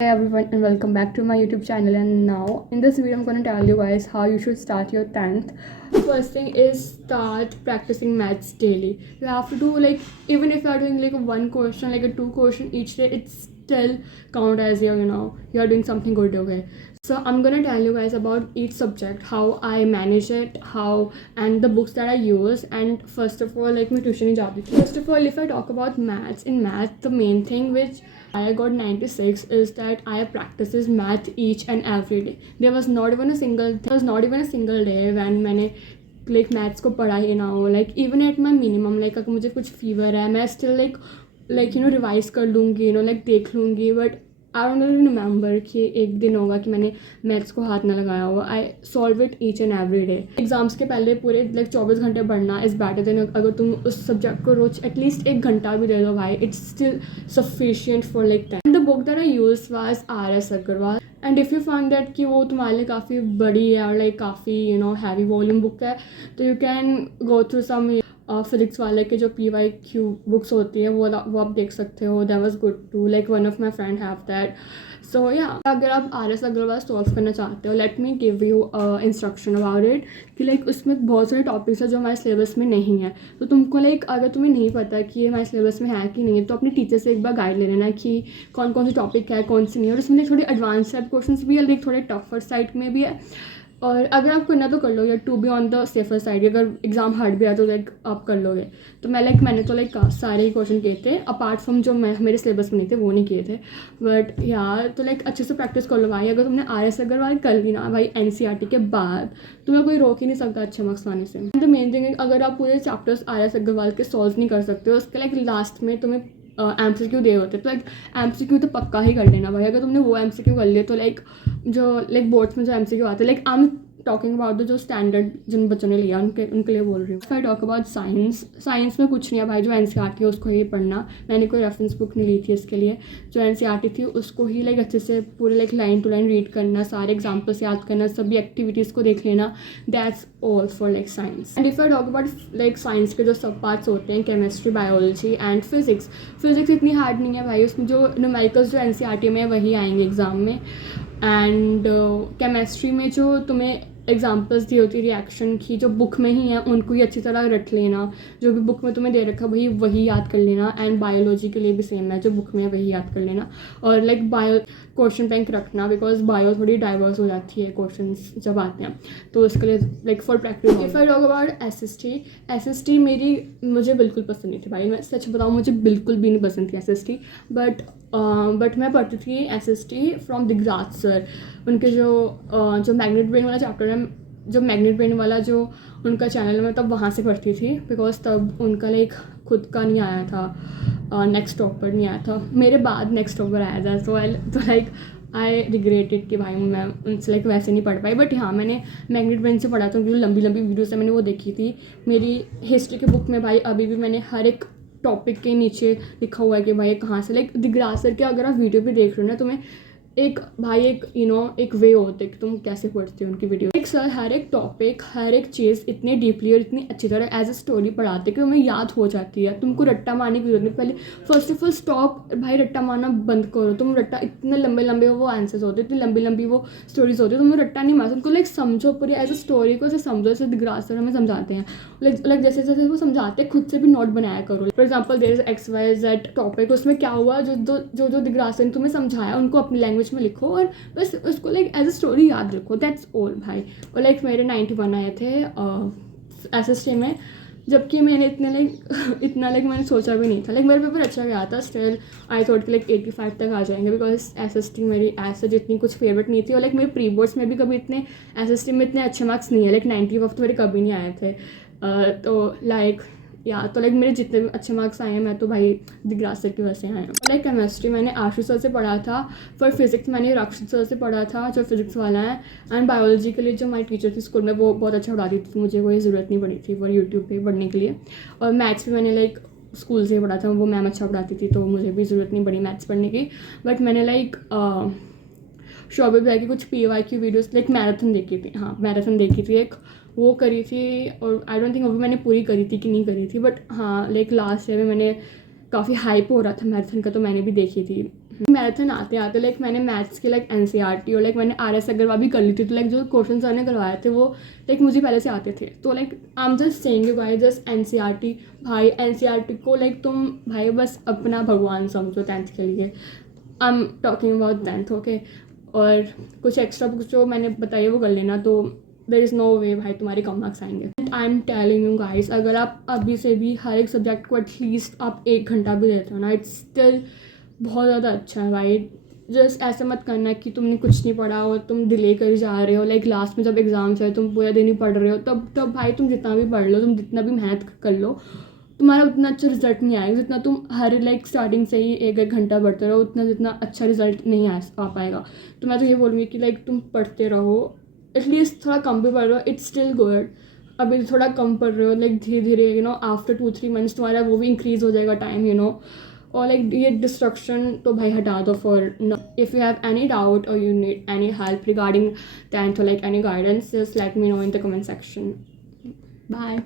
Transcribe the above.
Hey everyone and welcome back to my YouTube channel. And now in this video I'm going to tell you guys how you should start your 10th. First thing is start practicing maths daily. You have to do like, even if you are doing like a one question, like a two question each day, it's still count as you're doing something good. Okay, so I'm gonna tell you guys about each subject, how I manage it, how, and the books that I use. And first of all, like my tuition is jati. First of all, if I talk about maths, in math the main thing which I got 96 is that I practices math each and every day. There was not even a single day when मैंने like maths को पढ़ा ही ना हो. Like even at my minimum, like अगर मुझे कुछ fever है मैं still like revise कर लूँगी, like देख लूँगी. But I don't really remember कि एक दिन होगा कि मैंने मैथ्स को हाथ ना लगाया हो. I solve it each and every day. Exams के पहले पूरे like 24 घंटे पढ़ना इज़ बेटर देन अगर तुम उस सब्जेक्ट को रोज एटलीस्ट 1 घंटा भी दे दो भाई. It's still sufficient for like that. The book that I use was R.S. Agarwal. And if you find that कि वो तुम्हारे लिए काफ़ी बड़ी है और लाइक काफ़ी हैवी वॉल्यूम बुक है, तो you can go through some physics वाले के जो PYQ बुक्स होती है वो आप देख सकते हो. That was good too. Like one of my friend have that. So या अगर आप R.S. अग्रवाल सॉल्व करना चाहते हो, let me give you instruction about it कि लाइक उसमें बहुत सारे टॉपिक्स है जो हमारे सिलेबस में नहीं है. तो तुमको लाइक अगर तुम्हें नहीं पता कि ये हमारे सिलेबस में है कि नहीं है, तो अपने टीचर से एक बार गाइड ले लेना कि कौन कौन से टॉपिक है, कौन सी नहीं है. और उसमें थोड़े एडवांस टाइप क्वेश्चन भी है, लाइक थोड़े टफर साइड में भी है. और अगर आप करना तो कर लो, या to be on the safer side. अगर एग्जाम हार्ड भी आया तो लाइक आप कर लोगे. तो मैंने तो लाइक सारे ही क्वेश्चन किए थे अपार्ट फ्रॉम जो मेरे सिलेबस में नहीं थे वो नहीं किए थे. बट यार तो लाइक अच्छे से प्रैक्टिस कर लो भाई. अगर तुमने R.S. अग्रवाल कर ली ना भाई NCERT के बाद, तुम्हें कोई रोक ही नहीं सकता अच्छे मार्क्स पाने से. द मेन थिंग अगर आप पूरे चैप्टर्स R.S. अग्रवाल के सॉल्व नहीं कर सकते हो, उसके लाइक लास्ट में तुम्हें MCQ दे होते, तो लाइक MCQ तो पक्का ही कर लेना भाई. अगर तुमने वो MCQ कर लिया तो लाइक जो लाइक बोर्ड्स में जो MCQ आते हैं, like I am talking about the जो स्टैंडर्ड जिन बच्चों ने लिया उनके लिए बोल रही हूँ. आई टॉक अबाउट साइंस में कुछ नहीं है भाई. जो NCERT है उसको ही पढ़ना. मैंने कोई रेफरेंस बुक नहीं ली थी इसके लिए. जो NCERT थी उसको ही लाइक अच्छे से पूरे like line to line read करना, सारे एग्जाम्पल्स याद करना, सभी एक्टिविटीज़ को देख लेना. That's all for like science. And if I talk about like science के जो सब पार्ट्स होते हैं, केमिस्ट्री, बायोलॉजी एंड फिजिक्स इतनी हार्ड नहीं है भाई. उसमें जो न्यूमेरिकल्स जो NCERT में वही आएंगे एग्ज़ाम में. एंड केमिस्ट्री में जो तुम्हें एग्जाम्पल्स दी होती है रिएक्शन की, जो बुक में ही है उनको ही अच्छी तरह रट लेना. जो भी बुक में तुम्हें दे रखा है वही याद कर लेना. एंड बायोलॉजी के लिए भी सेम है, जो बुक में है वही याद कर लेना. और लाइक बायो क्वेश्चन बैंक रखना, बिकॉज बायो थोड़ी डाइवर्स हो जाती है क्वेश्चन जब आते हैं, तो उसके लिए like for practice. If I talk about SST मुझे बिल्कुल पसंद नहीं थी भाई. मैं सच बताऊँ मुझे बिल्कुल भी नहीं पसंद थी SST. बट मैं पढ़ती थी SST फ्रॉम दिगराज सर. उनके जो मैग्नेट ब्रेन वाला चैप्टर है, जो मैग्नेट ब्रेन वाला जो उनका चैनल है, मैं तब वहाँ से पढ़ती थी. बिकॉज तब उनका लाइक खुद का नहीं आया था, नेक्स्ट टॉपर नहीं आया था. मेरे बाद नेक्स्ट टॉपर आया था. तो लाइक आई रिग्रेटेड कि भाई मैं उनसे लाइक वैसे नहीं पढ़ पाई. बट हाँ, मैंने मैग्नेट ब्रेन से पढ़ा था क्योंकि लंबी वीडियोस है, मैंने वो देखी थी. मेरी हिस्ट्री की बुक में भाई अभी भी मैंने हर एक टॉपिक के नीचे लिखा हुआ है कि भाई कहाँ से लाइक दिगराज सर के अगर आप वीडियो भी देख रहे हो ना, तुम्हें एक एक वे होता है कि तुम कैसे पढ़ते हो उनकी वीडियो. एक सर हर एक टॉपिक, हर एक चीज़ इतनी डीपली और इतनी अच्छी तरह एज अ स्टोरी पढ़ाते कि तुम्हें याद हो जाती है. तुमको रट्टा मारने की जरूरत नहीं. पहले फर्स्ट ऑफ ऑल स्टॉप भाई, रट्टा मारना बंद करो. तुम रट्टा इतने लंबे वो आंसर्स होते, इतनी लंबी वो स्टोरीज होती है, तुम्हें रट्टा नहीं मार. उनको लाइक समझो पूरी एज अ स्टोरी को, ऐसे समझो जैसे दिगराज सर हमें समझाते हैं. लाइक जैसे वो समझाते हैं, खुद से भी नोट बनाया करो. For example there is XYZ topic, उसमें क्या हुआ, जो दिगराज सर ने तुम्हें समझाया उनको अपनी लैंग्वेज में लिखो और बस उसको लाइक एज अ स्टोरी याद रखो. दैट्स ऑल भाई. और लाइक मेरे 91 आए थे SST में, जबकि मैंने इतना मैंने सोचा भी नहीं था. लाइक मेरा पेपर अच्छा गया था. स्टिल आई थॉट कि लाइक 85 तक आ जाएंगे, बिकॉज SST मेरी ऐसा जितनी कुछ फेवरेट नहीं थी. और लाइक मेरे प्री बोर्ड्स में भी कभी इतने SST में इतने अच्छे मार्क्स नहीं है. लाइक 90 वक्त मेरे कभी नहीं आए थे. तो लाइक तो लाइक मेरे जितने भी अच्छे मार्क्स आए हैं, मैं तो भाई दिगराज सर की वजह से आए हैं. लाइक केमिस्ट्री मैंने आशीष सर से पढ़ा था. फॉर फिजिक्स मैंने रक्षित सर से पढ़ा था, जो फिजिक्स वाला है. एंड बायोलॉजी के लिए जो हमारी टीचर थी स्कूल में, वो बहुत अच्छा पढ़ाती थी. मुझे कोई ज़रूरत नहीं पड़ी थी वो यूट्यूब पे पढ़ने के लिए. और मैथ्स भी मैंने लाइक स्कूल से ही पढ़ा था, वो मैम अच्छा पढ़ाती थी, तो मुझे भी ज़रूरत नहीं पड़ी मैथ्स पढ़ने की. बट मैंने लाइक शोबे भाई की कुछ PYQ वीडियोस लाइक मैराथन देखी थी. हाँ, मैराथन देखी थी एक, वो करी थी. और आई डोंट थिंक अभी मैंने पूरी करी थी कि नहीं करी थी. बट हाँ, लाइक लास्ट ईयर में मैंने काफ़ी हाइप हो रहा था मैराथन का, तो मैंने भी देखी थी. मैराथन आते आते लाइक मैंने मैथ्स की लाइक एनसीईआरटी और लाइक मैंने RS अग्रवाल भी कर ली थी, तो लाइक जो क्वेश्चन सर ने करवाए थे वो लाइक मुझे पहले से आते थे। तो like I am just saying you guys, just NCERT भाई, एनसीईआरटी को लाइक तुम भाई बस अपना भगवान समझो 10th के लिए। I am talking about 10th, okay. और कुछ एक्स्ट्रा बुक्स जो मैंने बताई वो कर लेना, तो देयर इज़ नो वे भाई तुम्हारे कम मार्क्स आएंगे। I am telling you guys, अगर आप अभी से भी हर एक सब्जेक्ट को एटलीस्ट आप 1 घंटा भी देते हो ना, इट्स स्टिल बहुत ज़्यादा अच्छा है भाई। जस्ट ऐसे मत करना कि तुमने कुछ नहीं पढ़ा और तुम डिले कर जा रहे हो, लाइक लास्ट में जब एग्जाम्स है तुम पूरा दिन ही पढ़ रहे हो, तब भाई तुम जितना भी पढ़ लो, तुम जितना भी मेहनत कर लो, तुम्हारा उतना अच्छा रिजल्ट नहीं आएगा जितना तुम हर लाइक स्टार्टिंग से ही 1 घंटा पढ़ते रहो, उतना जितना अच्छा रिजल्ट नहीं आ पाएगा। तो मैं तो ये बोलूँगी कि लाइक तुम पढ़ते रहो, एटलीस्ट थोड़ा कम भी पढ़ रहे हो, इट्स स्टिल गुड। अभी थोड़ा कम पढ़ रहे हो, लाइक धीरे धीरे आफ्टर 2-3 मंथ्स तुम्हारा वो भी इंक्रीज हो जाएगा टाइम। और लाइक ये डिस्ट्रक्शन तो भाई हटा दो for no. If you have any doubt or you need any help regarding 10th or like any guidance, just let me know in the comment section. Bye.